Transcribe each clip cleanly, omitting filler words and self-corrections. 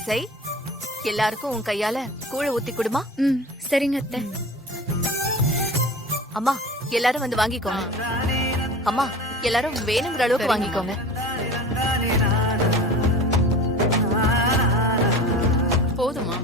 இசை, எல்லாருக்கும் உன் கையால கூழ ஊத்தி குடுமா. சரிங்க அத்தை. அம்மா எல்லாரும் வந்து வாங்கிக்கோங்க. அம்மா எல்லாரும் வேணுங்கிற அளவுக்கு வாங்கிக்கோங்க. போதுமா?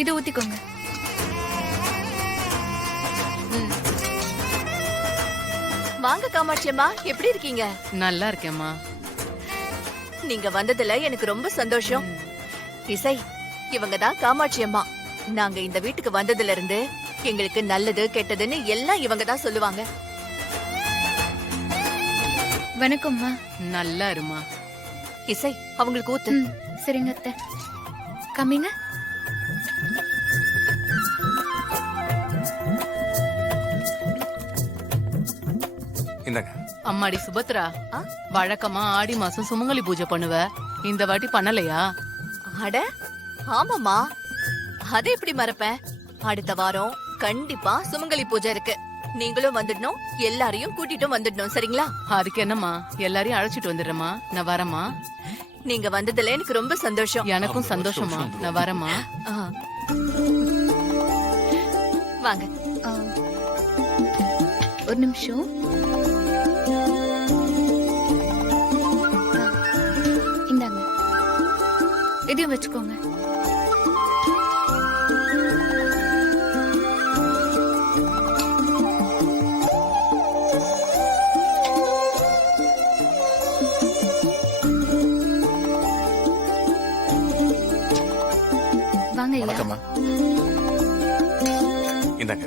இது ஊத்திக்கோங்க. வாங்க காமாட்சி அம்மா, எப்படி இருக்கீங்க? நல்லா இருக்கேம்மா. நீங்க வந்ததுல எனக்கு ரொம்ப சந்தோஷம். இசை, இவங்க தான் காமாட்சி அம்மா. நாங்க இந்த வீட்டுக்கு வந்ததுல இருந்து எங்களுக்கு நல்லது கெட்டதுன்னு எல்லாம் இவங்க தான் சொல்லுவாங்க. வணக்கம்மா. நல்லா இருமா. இசை, அவங்களுக்கு ஊத்து. சரிங்க அத்தை. கம்மிங்க. அம்மாடி சுபத்ரா, வழக்கமா ஆடி மாசம் சுமங்கலி பூஜை பண்ணுவ, இந்த வாட்டி பண்ணலையா? அட ஆமாமா, அதை எப்படி மறப்பேன்? அடுத்த வாரம் கண்டிப்பா சுமங்கலி பூஜை இருக்கு. நீங்களும் வந்துடணும், எல்லாரையும் கூட்டிட்டும் வந்துடணும். சரிங்களா? அதுக்கு என்னம்மா, எல்லாரையும் அழைச்சிட்டு வந்துடுறேம்மா. நான் வரேம்மா. நீங்க வந்ததுல எனக்கு ரொம்ப சந்தோஷம். எனக்கும் சந்தோஷமா. நான் வரேம்மா. வாங்க. ஒரு நிமிஷம். இந்தாங்க, இதையும் வச்சுக்கோங்க. வாங்க ஐயா. இந்தாங்க.